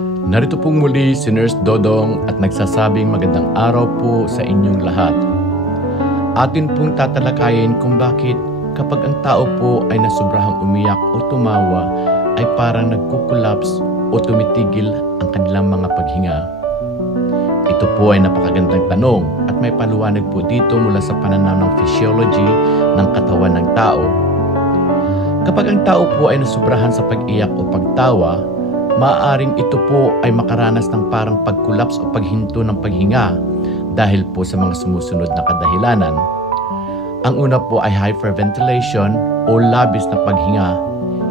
Narito pong muli si Nurse Dodong at nagsasabing magandang araw po sa inyong lahat. Atin pong tatalakayin kung bakit kapag ang tao po ay nasubrahang umiyak o tumawa ay parang nagkukulaps o tumitigil ang kanilang mga paghinga. Ito po ay napakagandang tanong at may paliwanag po dito mula sa pananaw ng physiology ng katawan ng tao. Kapag ang tao po ay nasubrahan sa pag-iyak o pagtawa, maaaring ito po ay makaranas ng parang pagkulaps o paghinto ng paghinga dahil po sa mga sumusunod na kadahilanan. Ang una po ay hyperventilation o labis na paghinga.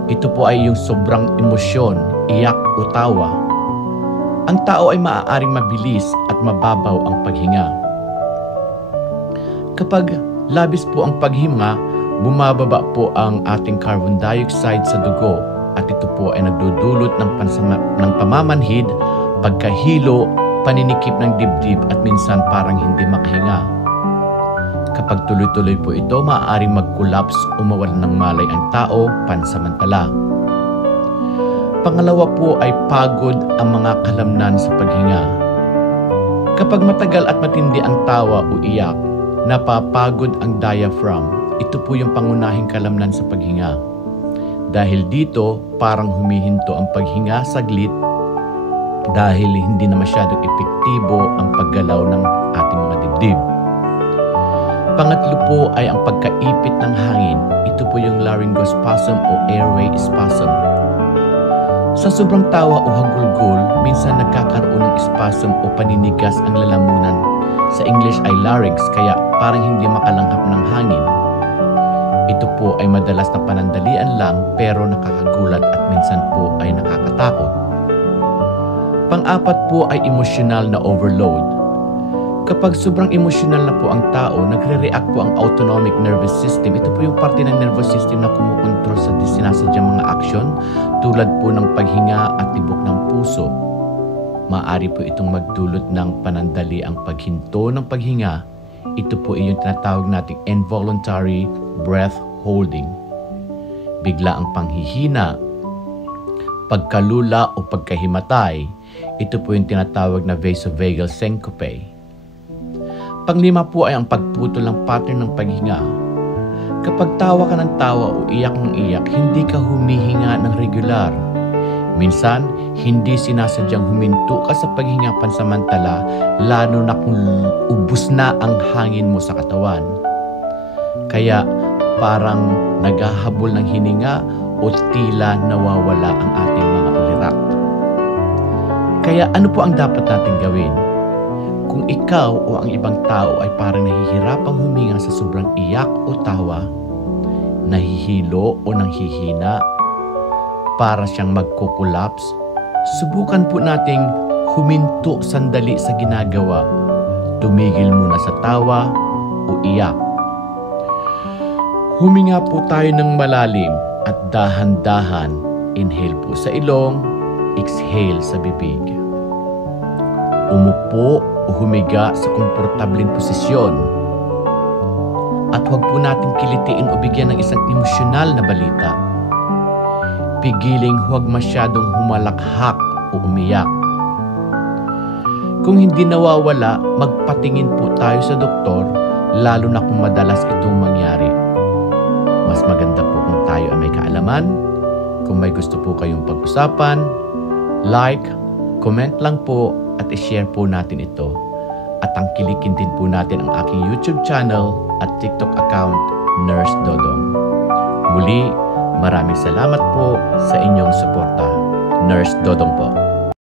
Ito po ay yung sobrang emosyon, iyak o tawa. Ang tao ay maaaring mabilis at mababaw ang paghinga. Kapag labis po ang paghinga, bumababa po ang ating carbon dioxide sa dugo. At ito po ay nagdudulot ng pamamanhid, pagkahilo, paninikip ng dibdib at minsan parang hindi makahinga. Kapag tuloy-tuloy po ito, maaaring mag-collapse o mawalan ng malay ang tao pansamantala. Pangalawa po ay pagod ang mga kalamnan sa paghinga. Kapag matagal at matindi ang tawa o iyak, napapagod ang diaphragm. Ito po yung pangunahing kalamnan sa paghinga. Dahil dito, parang humihinto ang paghinga saglit dahil hindi na masyadong epektibo ang paggalaw ng ating mga dibdib. Pangatlo po ay ang pagkaipit ng hangin. Ito po yung laryngospasm o airway spasm. Sa sobrang tawa o hagulgol, minsan nagkakaroon ng spasm o paninigas ang lalamunan. Sa English ay larynx, kaya parang hindi makalanghap ng hangin. Ito po ay madalas na panandalian lang pero nakakagulat at minsan po ay nakakatakot. Pang-apat po ay emosyonal na overload. Kapag sobrang emosyonal na po ang tao, nagre-react po ang autonomic nervous system. Ito po yung parte ng nervous system na kumukontrol sa sinasadyang mga aksyon tulad po ng paghinga at tibok ng puso. Maaari po itong magdulot ng panandali ang paghinto ng paghinga. Ito po ay yung tinatawag nating involuntary breath holding. Bigla ang panghihina, pagkalula o pagkahimatay. Ito po yung tinatawag na vasovagal syncope. Panglima po ay ang pagputol ng pattern ng paghinga. Kapag tawa ka ng tawa o iyak ng iyak, hindi ka humihinga ng regular. Minsan, hindi sinasadyang huminto ka sa paghinga pansamantala, lalo na kung ubos na ang hangin mo sa katawan. Kaya parang naghahabol ng hininga o tila nawawala ang ating mga ulirak. Kaya ano po ang dapat natin gawin? Kung ikaw o ang ibang tao ay parang nahihirapang huminga sa sobrang iyak o tawa, nahihilo o nanghihina, para siyang magkukulaps, subukan po nating huminto sandali sa ginagawa. Tumigil muna sa tawa o iyak. Huminga po tayo ng malalim at dahan-dahan. Inhale po sa ilong, exhale sa bibig. Umupo o humiga sa komportableng posisyon. At huwag po natin kilitiin o bigyan ng isang emosyonal na balita. Pigiling huwag masyadong humalakhak o umiyak. Kung hindi nawawala, magpatingin po tayo sa doktor, lalo na kung madalas itong mangyari. Mas maganda po kung tayo ay may kaalaman. Kung may gusto po kayong pag-usapan, like, comment lang po at i-share po natin ito. At tangkilikin din po natin ang aking YouTube channel at TikTok account, Nurse Dodong. Muli, maraming salamat po sa inyong suporta. Nurse Dodong po.